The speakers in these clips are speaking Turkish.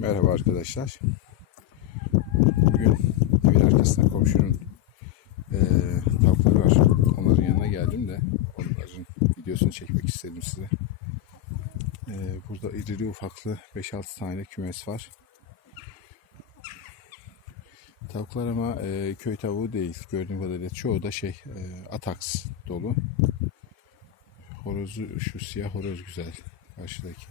Merhaba arkadaşlar. Bugün evin arkasında komşunun eee tavukları var. Onların yanına geldim de onların videosunu çekmek istedim size. Eee, burada irili ufaklı 5-6 tane kümes var. Tavuklar ama eee, köy tavuğu değil. Gördüğüm kadarıyla çoğu da şey eee, ataks dolu. Horozu şu siyah horoz güzel. Karşıdaki.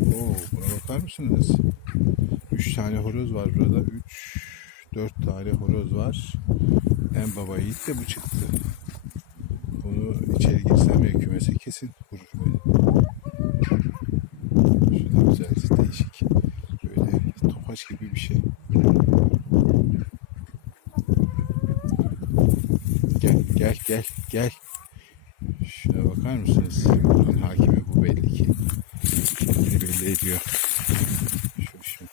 Oo, buna bakar mısınız? Üç tane horoz var burada. Üç, dört tane horoz var. En baba yiğit de bu çıktı. Bunu içeri girsem ya kümese kesin vurur böyle. Şurada güzel, değişik. Böyle topaç gibi bir şey. Gel, gel, gel, gel. Şuna bakar mısınız? Buranın hakimi bu belli ki. Kendini belli ediyor. Şu, şu.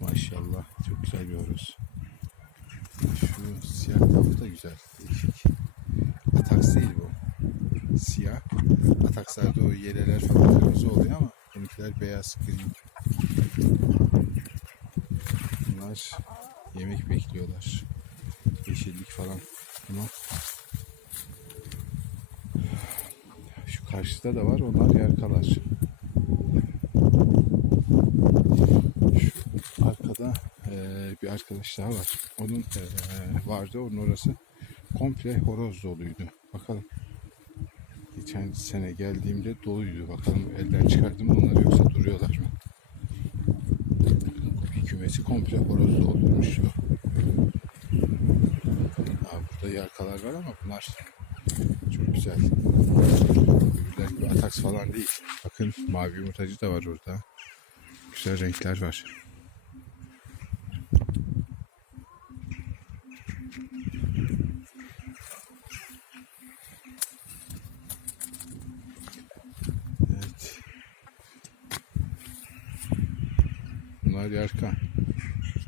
Maşallah. Çok güzel bir horoz. Şu siyah tavuk da güzel. Değişik. Ataks değil bu. Siyah. Atakslarda o yeleler falan kırmızı oluyor ama benimkiler beyaz gri. Bunlar yemek bekliyorlar. Yeşillik falan. Ama karşıda da var. Onlar yarkalar. Arkada eee, bir arkadaş daha var. Onun eee, vardı. Onun orası komple horoz doluydu. Bakalım. Geçen sene geldiğimde doluydu. Bakalım elden çıkardım onlar yoksa duruyorlar mı? Kümesi komple horoz doldurmuş. Burada yarkalar var ama bunlar çok güzel. Öbürler gibi ataks falan değil. Bakın mavi yumurtacı da var orada. Güzel renkler var. Bunlar yarka.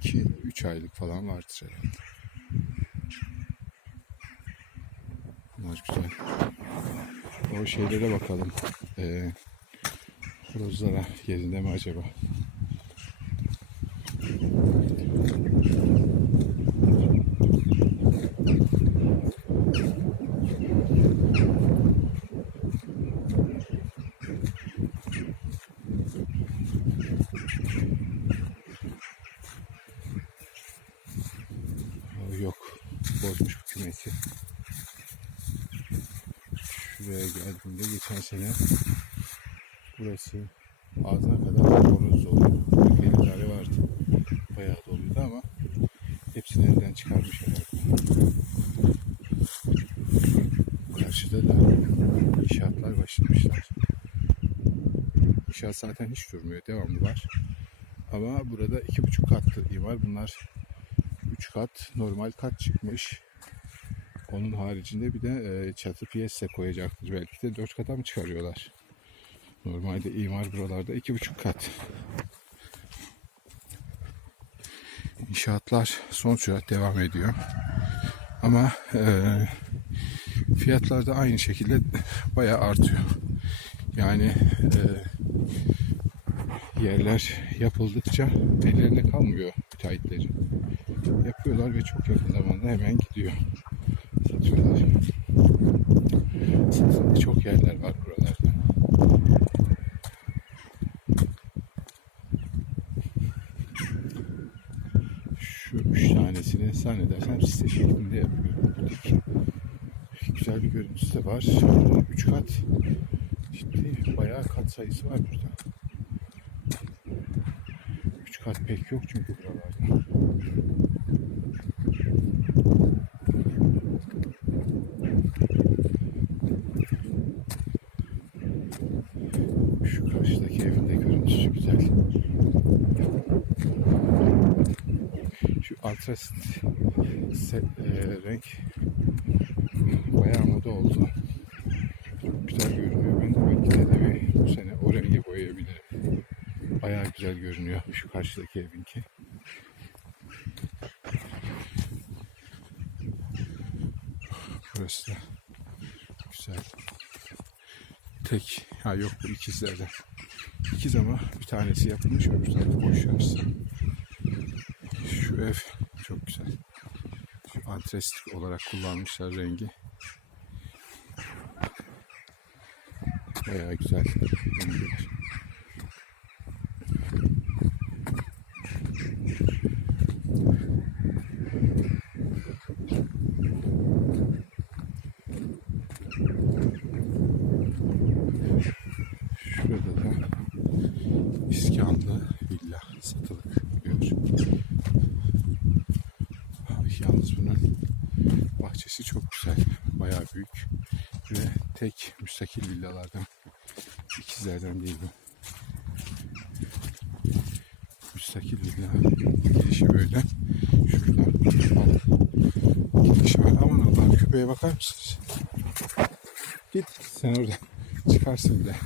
2-3 aylık falan vardır herhalde. Bunlar güzel. O şeylere bakalım. Ee, horozlara yerinde mi acaba? Aa, Yok. Kümesi. Şuraya geldiğimde geçen sene burası ağzına kadar horoz dolu. 50 tane vardı. Bayağı doluydu ama hepsini elden çıkarmış herhalde. Karşıda da inşaatlar başlamışlar. İnşaat zaten hiç durmuyor. Devamlı var. Ama burada iki buçuk katlı imar. Bunlar üç kat normal kat çıkmış. Onun haricinde bir de e, çatı piyese koyacaktır. Belki de dört kata mı çıkarıyorlar? Normalde imar buralarda iki buçuk kat. İnşaatlar son sürat devam ediyor. Ama e, fiyatlar da aynı şekilde bayağı artıyor. Yani e, yerler yapıldıkça ellerinde kalmıyor müteahhitlerin. Yapıyorlar ve çok yakın zamanda hemen gidiyor satıyorlar. Satıldı çok yerler var buralarda. Şu üç tanesini zannedersem site şeklinde yapıyor. Güzel bir görüntüsü de var. Üç kat. Ciddi bayağı kat sayısı var burada. Üç kat pek yok çünkü buralarda. Şu karşıdaki evin de görüntüsü güzel. Şu antrasit se- e, renk bayağı moda oldu. Çok güzel görünüyor. Ben de belki de evi bu sene o rengi boyayacağım. diyebilirim. Bayağı güzel görünüyor şu karşıdaki evinki. Burası da güzel. Tek, ha yok bu ikizlerden. İkiz ama bir tanesi yapılmış öbür tarafı boş yarısı. Şu ev çok güzel. Antrestik olarak kullanmışlar rengi. Bayağı güzel rengiler. Şurada da İskanlı villa satılık diyor. Abi yalnız bunun bahçesi çok güzel. Bayağı büyük. Ve tek müstakil villalardan ikizlerden değil bu. Müstakil villa girişi böyle. Şuradan bal girişi var. Aman Allah'ım köpeğe bakar mısınız? Git sen orada çıkarsın bile.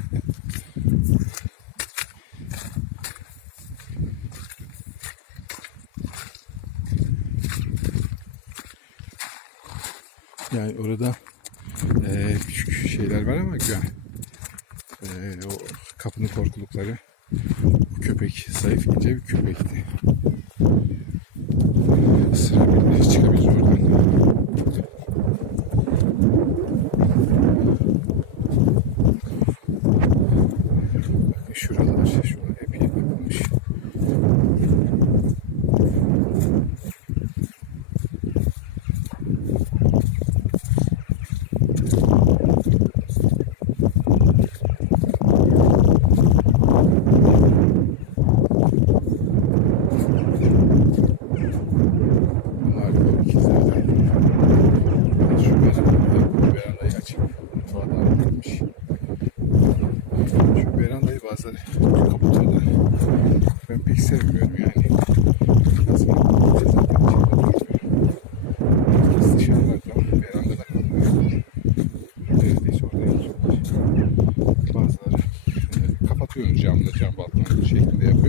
Yani orada eee, küçük şeyler var ama güzel. Eee, o kapının korkulukları bu köpek zayıf ince bir köpekti. Isırabilir, çıkabilir oradan.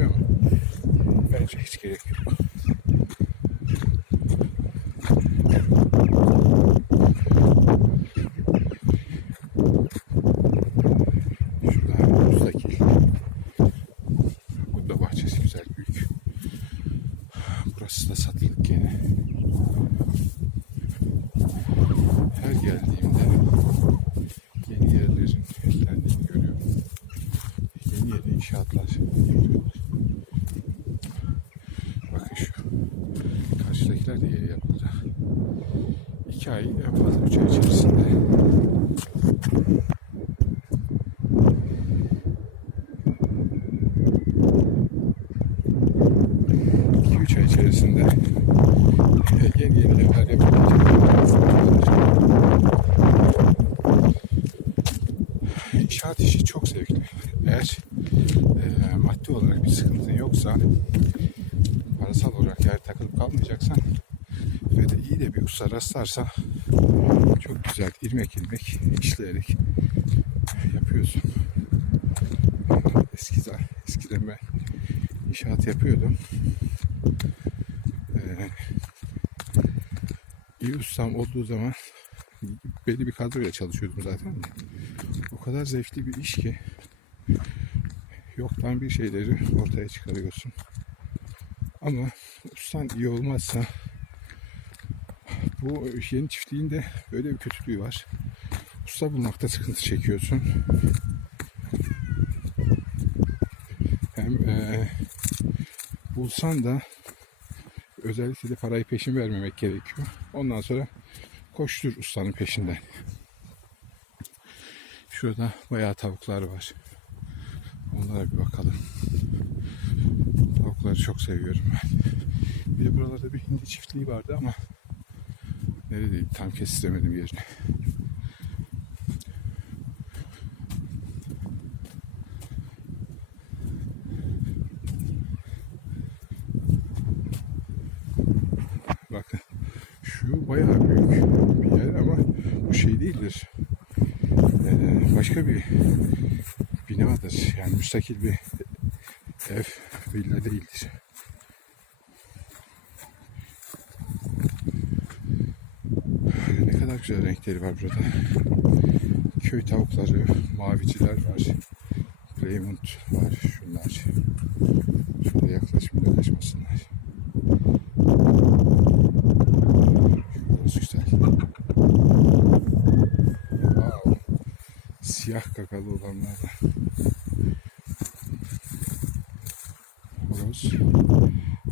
Yapıyor ama bence hiç gerek yok. Şurada müstakil. Burada bahçesi güzel, büyük. Burası da satılık gene. Her geldiğimde yeni yerlerin eklendiğini görüyorum. Yeni yeni inşaatlar yapıyorlar. Bakın şu. Karşıdakiler de yeni yapıldı. İki ay en fazla üç ay içerisinde 2-3 ay içerisinde yeni yeni evler. İnşaat işi çok zevkli. Eğer e, maddi olarak bir sıkıntın yoksa, parasal olarak yer takılıp kalmayacaksan ve de iyi de bir usta rastlarsa çok güzel ilmek ilmek işleyerek yapıyorsun. Eski, eskiden ben inşaat yapıyordum. Ee, ustam olduğu zaman belli bir kadroyla çalışıyordum zaten. O kadar zevkli bir iş ki yoktan bir şeyleri ortaya çıkarıyorsun. Ama ustan iyi olmazsa bu yeni çiftliğinde böyle bir kötülüğü var. Usta bulmakta sıkıntı çekiyorsun. Hem eee bulsan da özellikle de parayı peşin vermemek gerekiyor. Ondan sonra koştur ustanın peşinden. Şurada bayağı tavuklar var. Onlara bir bakalım. Tavukları çok seviyorum ben. Bir de buralarda bir hindi çiftliği vardı ama neredeydi tam kestiremedim yerini. Bakın şu bayağı büyük bir yer ama bu şey değildir. Ee, başka bir binadır. Yani müstakil bir ev, villa değildir. Ne kadar güzel renkleri var burada. Köy tavukları, maviciler var. Raymond var, şunlar. Şöyle yaklaşmıyor, kaçmasınlar. Siyah kakalı olanlar da. Horoz.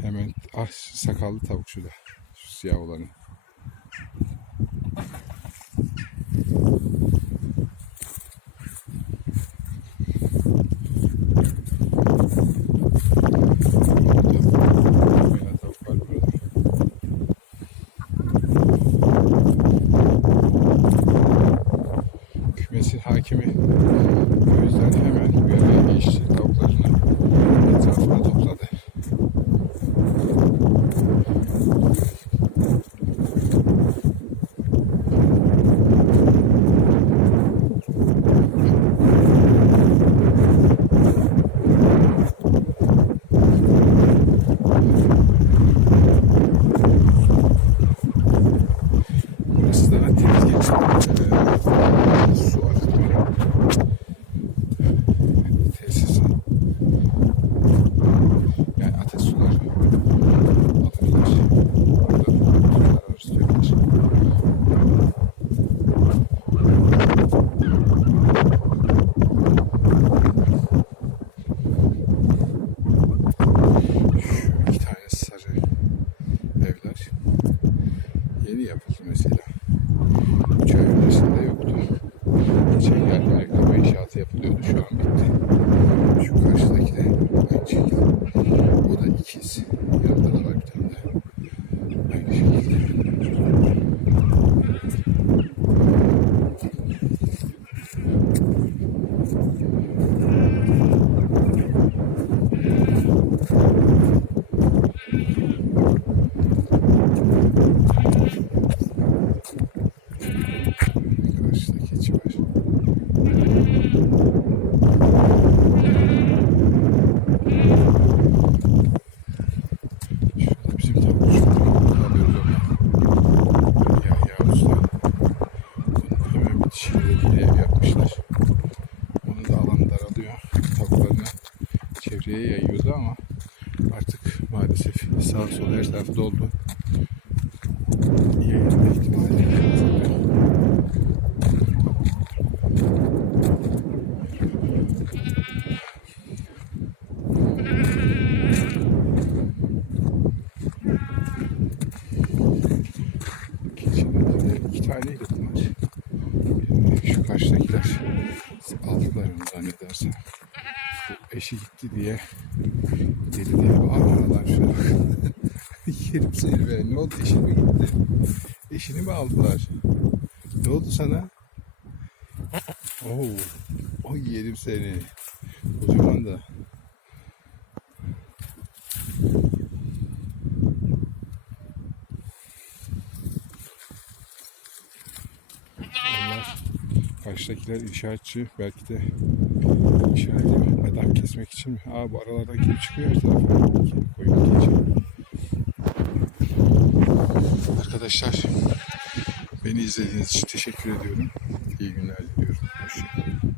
Hemen ah sakallı tavuk şurada. Şu siyah olanı. Beyaz tavuk var burada. Kümesi hakimi o yüzden hemen bir araya geçti tavuklarını etrafına topladı. Burası da temiz geçti. Ee, su arıtma tesisi. Yani ateş sular alırlar. Orada sular arıtıyorlar. Şu iki tane sarı evler yeni yapıldı mesela. Üç ay öncesinde yoktu. Geçen geldim reklama inşaatı yapılıyordu. Şu an bitti. Şu karşıdaki de aynı şekilde. O da ikiz. Yanında da var bir tane de. Aynı şekilde. Karşıda keçi var. Şurada bizim tavukçular alıyoruz ama. Ya Yavuz'da. Onun hemen bitişiğinde bir ev yapmışlar. Onun da alanı daralıyor. Tavuklarını çevreye yayıyordu ama artık maalesef sağ sol her tarafı doldu. Yayılma ihtimali iki taneydi. Birini şu karşıdakiler aldılar onu zannedersem. Bu eşi gitti diye deli deli bağırmalar şuna. Yerim seni be. Ne oldu eşin mi gitti? Eşini mi aldılar? Ne oldu sana? Oo, o yerim seni. Kocaman da. Onlar karşıdakiler inşaatçı belki de inşaat adam kesmek için mi? Aa bu aralardan kim çıkıyor? Koyun. Arkadaşlar beni izlediğiniz için teşekkür ediyorum. İyi günler diliyorum. Hoşçakalın.